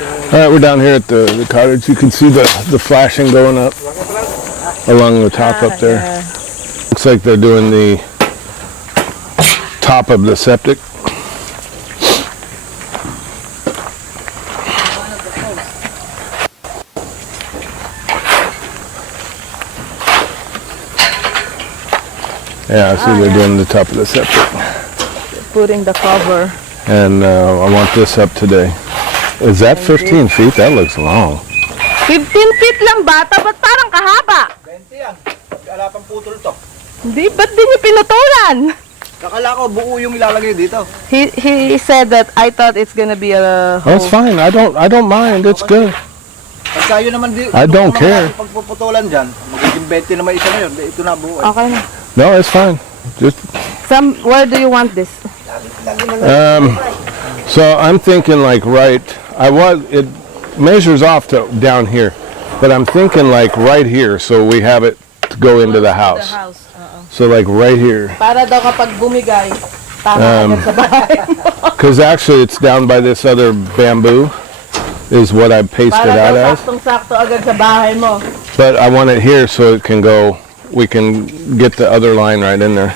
All right, we're down here at the cottage. You can see the flashing going up along the top up there. Yeah. Looks like they're doing the top of the septic. Yeah, I see they're doing the top of the septic. Putting the cover. And I want this up today. Is that 15 feet? That looks long. 15 feet lang bata, ba't parang kahaba? 20 yan. Wala pang putol to. Hindi, ba't di niyo pinutulan? Kakala ko buo yung ilalagay dito. He said that I thought it's gonna be a hole. That's fine. I don't mind. It's good. Pagka yun naman I don't care. Pagpuputulan dyan, magiging 20 naman isa na yun. Ito na buo. Okay na. No, it's fine. Just Where do you want this? so I'm thinking like it measures off to down here, but I'm thinking like right here, so we have it to go into the house. So like right here. Para daw kapag bumigay, tama agad sa bahay mo. Because actually it's down by this other bamboo is what I pasted Para out daw as. saktong-sakto agad sa bahay mo. But I want it here so it can go, we can get the other line right in there.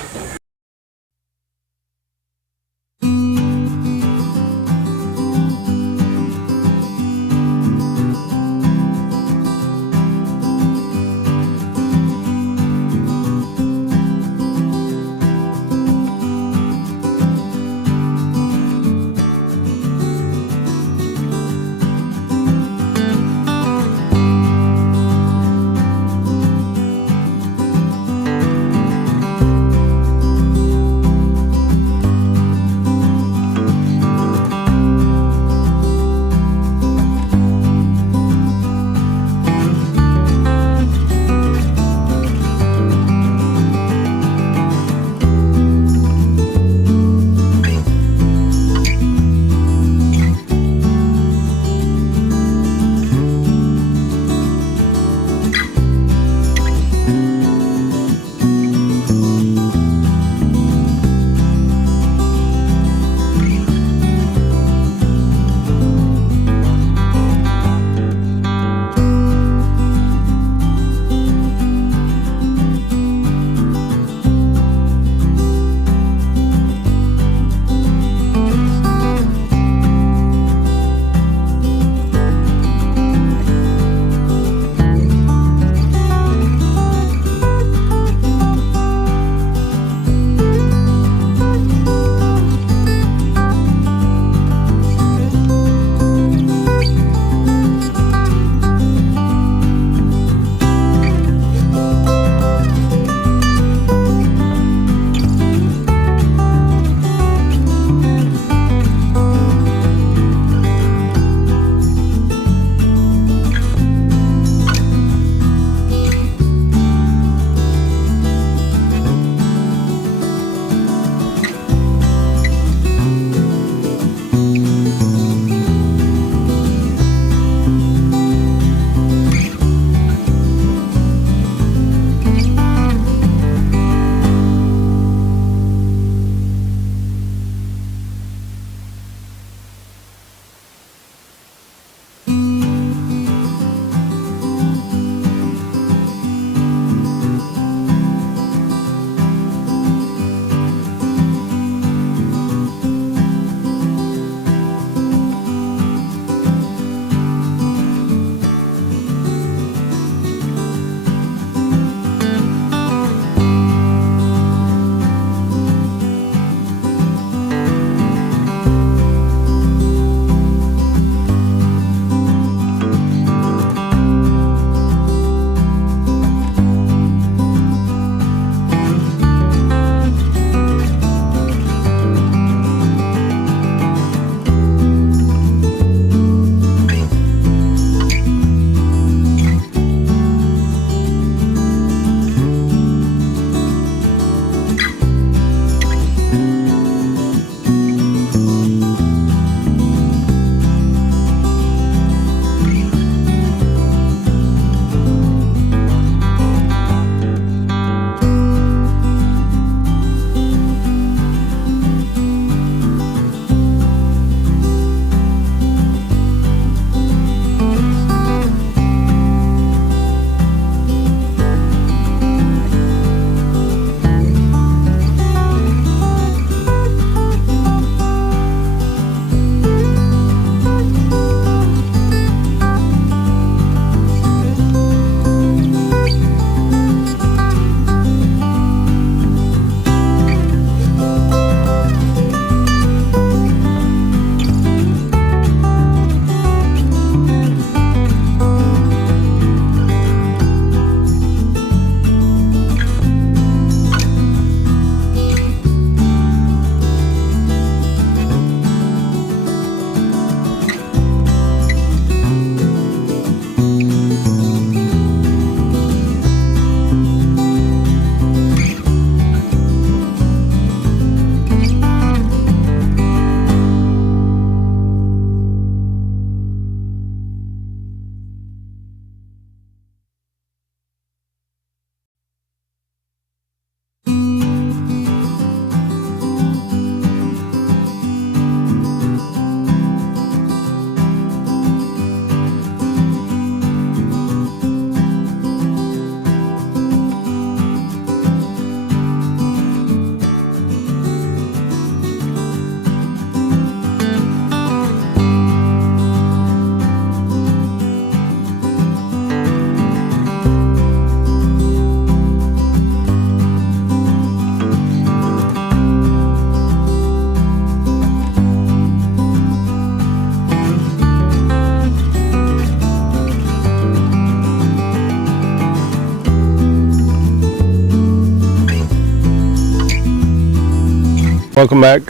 Welcome back.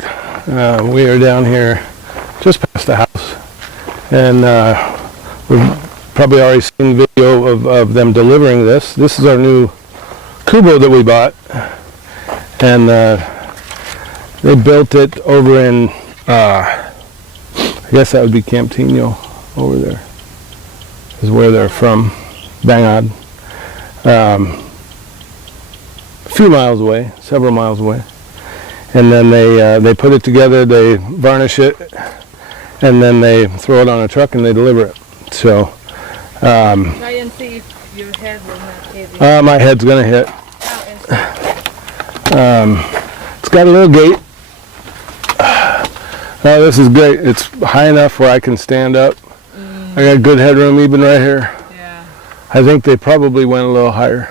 We are down here just past the house, and we've probably already seen video of them delivering this. This is our new kubo that we bought, and they built it over in, I guess that would be Camptino over there, is where they're from, Bangad. A few miles away, several miles away. And then they put it together, they varnish it, and then they throw it on a truck and they deliver it. So, Try and see if your head will not hit. my head's gonna hit. It's got a little gate. Oh, this is great. It's high enough where I can stand up. I got good headroom even right here. Yeah. I think they probably went a little higher,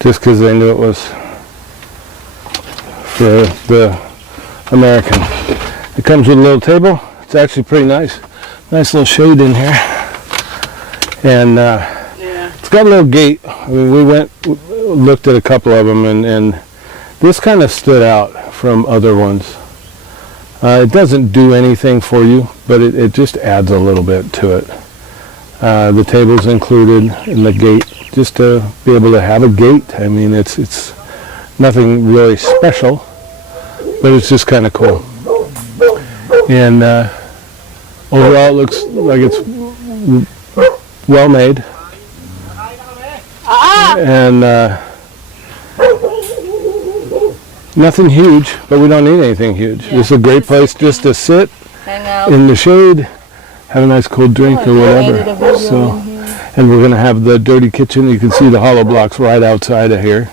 just because they knew it was for the American. It comes with a little table. It's actually pretty nice. Nice little shade in here. And it's got a little gate. I mean, we looked at a couple of them, and this kind of stood out from other ones. It doesn't do anything for you, but it just adds a little bit to it. The table's included in the gate, just to be able to have a gate. I mean, it's nothing really special, but it's just kind of cool. And overall, it looks like it's well made. And nothing huge, but we don't need anything huge. This is a great place just to sit Hang out. in the shade, have a nice cold drink or whatever. So, and we're going to have the dirty kitchen. You can see the hollow blocks right outside of here.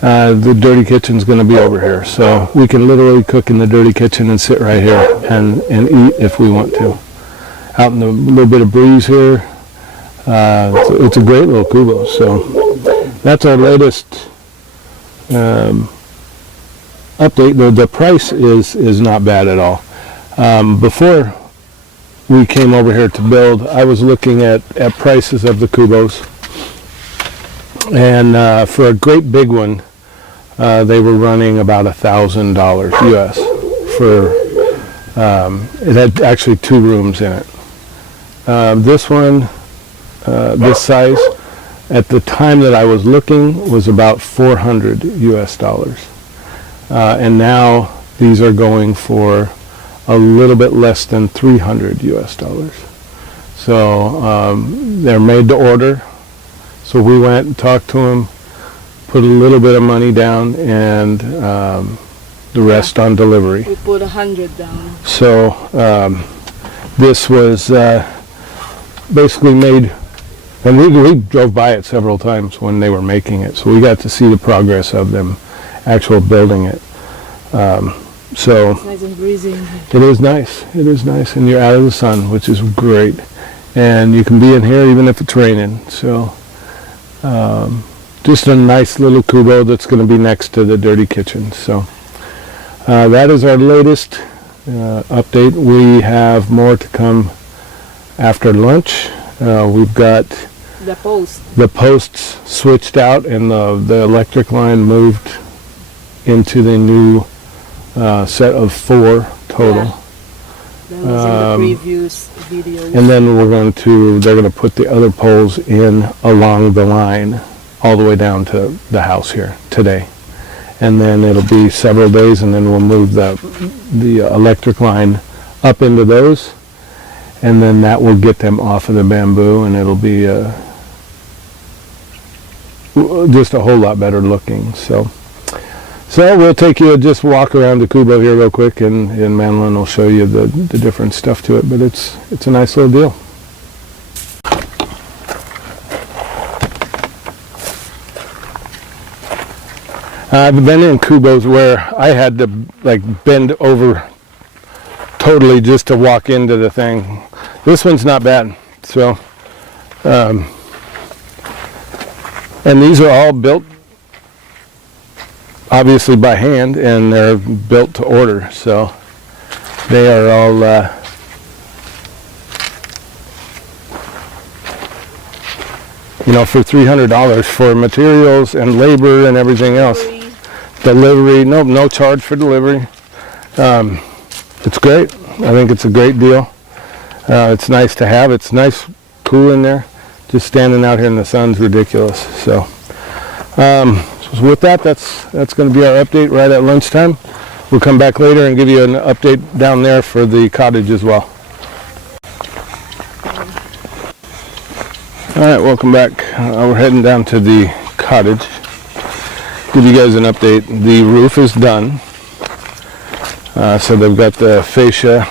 The dirty kitchen's going to be over here, so we can literally cook in the dirty kitchen and sit right here and eat if we want to. Out in the little bit of breeze here. It's a great little kubo. So that's our latest update. The price is not bad at all. Before we came over here to build, I was looking at prices of the kubos, and for a great big one, they were running about $1,000 US for, it had actually 2 rooms in it. This one, this size, at the time that I was looking, was about 400 US dollars. And now these are going for a little bit less than 300 US dollars. So they're made to order. So we went and talked to them, put a little bit of money down, and the rest on delivery. We put 100 down. So this was basically made, and we drove by it several times when they were making it, so we got to see the progress of them actual building it. So It's nice and breezy. it is nice. It is nice, and you're out of the sun, which is great. And you can be in here even if it's raining. So just a nice little kubo that's going to be next to the dirty kitchen. So that is our latest update. We have more to come after lunch. We've got The posts switched out, and the electric line moved into the new set of 4 total. Yeah. That was in the previous videos. And then they're going to put the other poles in along the line all the way down to the house here today. And then it'll be several days, and then we'll move the electric line up into those, and then that will get them off of the bamboo, and it'll be just a whole lot better looking. So we'll take you just walk around the kubo here real quick, and Manlin will show you the different stuff to it, but it's a nice little deal. I've been in kubos where I had to like bend over totally just to walk into the thing. This one's not bad. So, and these are all built obviously by hand, and they're built to order, so they are all for $300 for materials and labor and everything else. Delivery, no charge for delivery. It's great. I think it's a great deal. It's nice to have. It's nice, cool in there. Just standing out here in the sun's ridiculous. So, with that, that's going to be our update right at lunchtime. We'll come back later and give you an update down there for the cottage as well. All right, welcome back. We're heading down to the cottage. Give you guys an update. The roof is done. So they've got the fascia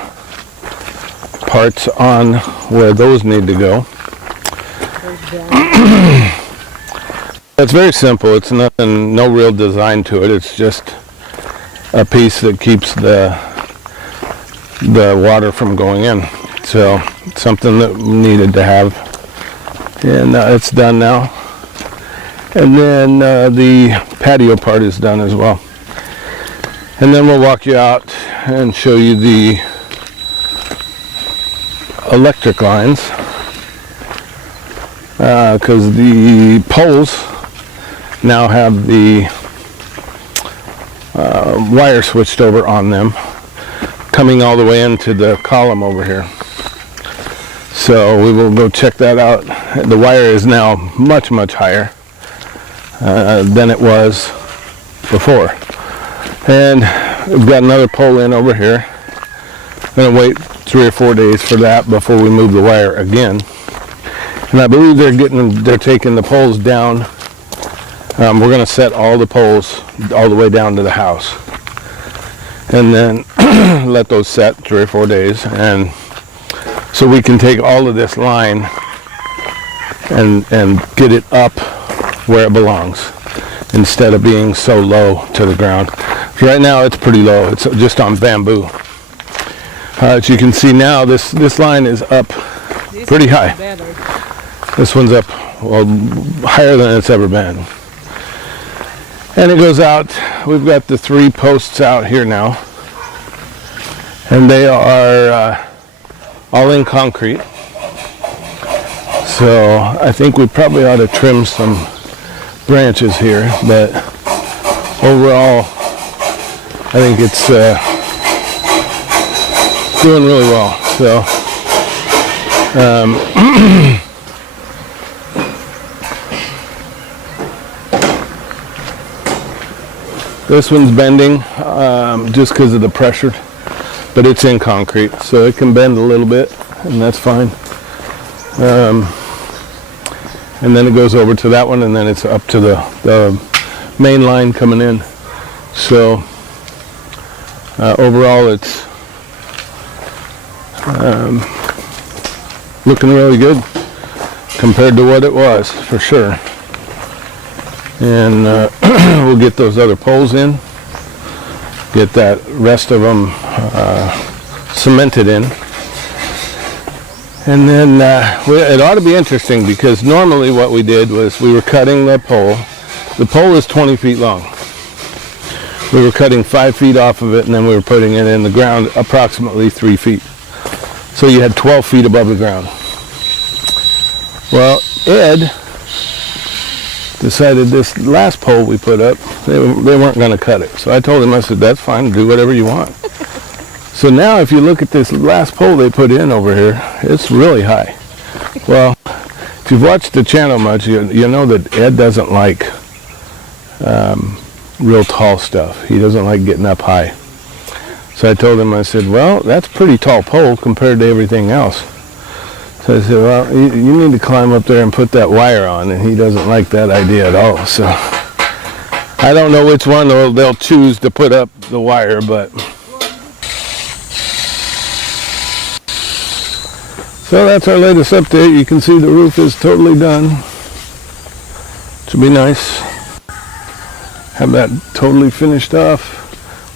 parts on where those need to go. It's very simple. It's nothing, no real design to it. It's just a piece that keeps the water from going in. So it's something that we needed to have, and it's done now. And then the patio part is done as well. And then we'll walk you out and show you the electric lines, because the poles now have the wire switched over on them, coming all the way into the column over here. So we will go check that out. The wire is now much higher than it was before. And we've got another pole in over here. I'm going to wait 3 or 4 days for that before we move the wire again. And I believe they're taking the poles down. We're going to set all the poles all the way down to the house, and then let those set 3 or 4 days, and so we can take all of this line and get it up where it belongs, instead of being so low to the ground. Right now it's pretty low. It's just on bamboo. As you can see now, this line is up pretty high. This one's up, well, higher than it's ever been. And it goes out. We've got the 3 posts out here now, and they are all in concrete. So I think we probably ought to trim some branches here, but overall I think it's doing really well. So this one's bending just because of the pressure, but it's in concrete, so it can bend a little bit, and that's fine. And then it goes over to that one, and then it's up to the main line coming in. So overall it's looking really good compared to what it was, for sure. And we'll get those other poles in, get that rest of them cemented in, and then it ought to be interesting, because normally what we did was we were cutting the pole. The pole is 20 feet long. We were cutting 5 feet off of it, and then we were putting it in the ground approximately 3 feet. So you had 12 feet above the ground. Well, Ed decided this last pole we put up, they weren't going to cut it. So I told him, I said, that's fine, do whatever you want. So now if you look at this last pole they put in over here, it's really high. Well, if you've watched the channel much, you know that Ed doesn't like real tall stuff. He doesn't like getting up high. So I told him, I said, well, that's a pretty tall pole compared to everything else. So I said, well, you need to climb up there and put that wire on, and he doesn't like that idea at all. So I don't know which one they'll choose to put up the wire, but so that's our latest update. You can see the roof is totally done. Should be nice. Have that totally finished off.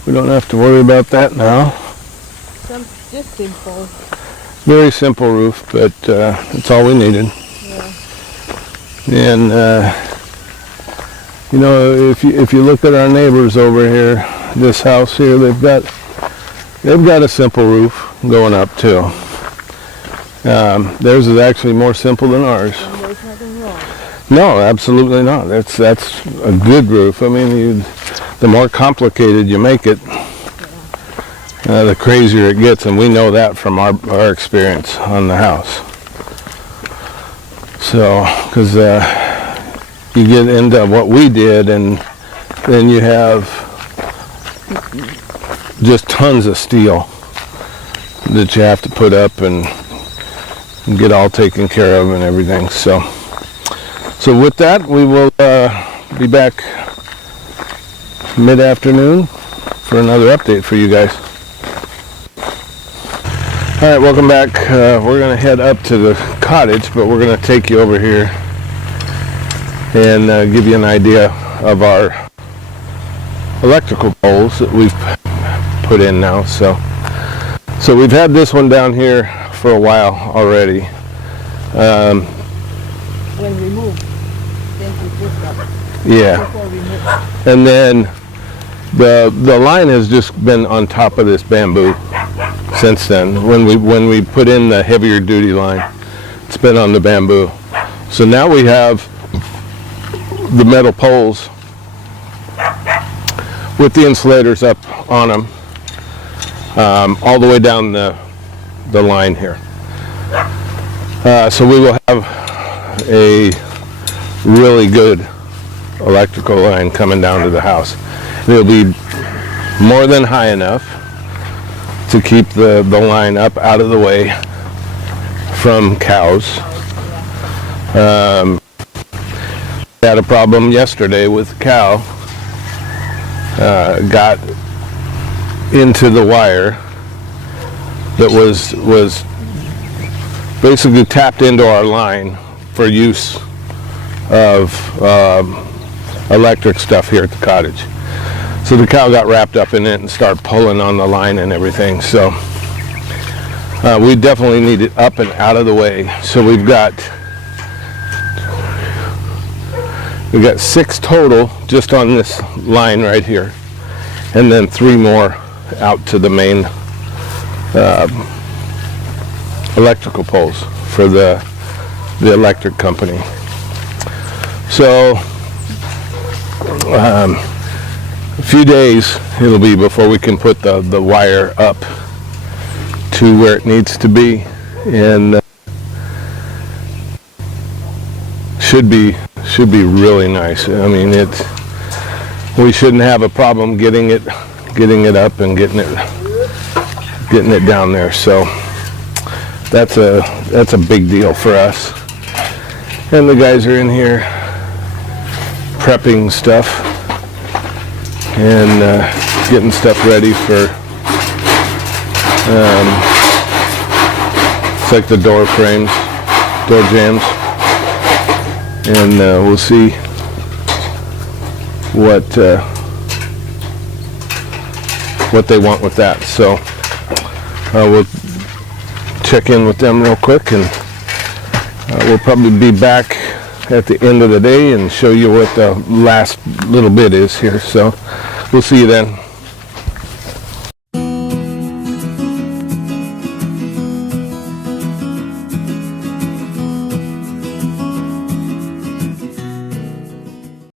We don't have to worry about that now. Just simple. Very simple roof, but it's all we needed. Yeah. And you know, if you look at our neighbors over here, this house here, they've got a simple roof going up too. Theirs is actually more simple than ours. And there's nothing wrong. No, absolutely not. That's a good roof. I mean, the more complicated you make it, the crazier it gets, and we know that from our experience on the house. So, because you get into what we did, and then you have just tons of steel that you have to put up and get all taken care of and everything. So with that, we will be back mid-afternoon for another update for you guys. All right, welcome back. We're going to head up to the cottage, but we're going to take you over here and give you an idea of our electrical poles that we've put in now. So we've had this one down here for a while already. When we move, then we put that. Yeah. Before we move. And then the line has just been on top of this bamboo since then. When we put in the heavier duty line, it's been on the bamboo. So now we have the metal poles with the insulators up on them, all the way down the line here. So we will have a really good electrical line coming down to the house. It'll be more than high enough to keep the line up out of the way from cows. We had a problem yesterday with a cow. Got into the wire that was basically tapped into our line for use of electric stuff here at the cottage. So the cow got wrapped up in it and started pulling on the line and everything. So we definitely need it up and out of the way. So we've got 6 total just on this line right here, and then 3 more out to the main electrical poles for the electric company. So a few days it'll be before we can put the wire up to where it needs to be, and should be really nice. I mean, we shouldn't have a problem getting it up and getting it down there. So that's a big deal for us. And the guys are in here prepping stuff and getting stuff ready for it's like the door frames, door jambs, and we'll see what they want with that. So we'll check in with them real quick, and we'll probably be back at the end of the day and show you what the last little bit is here. So we'll see you then.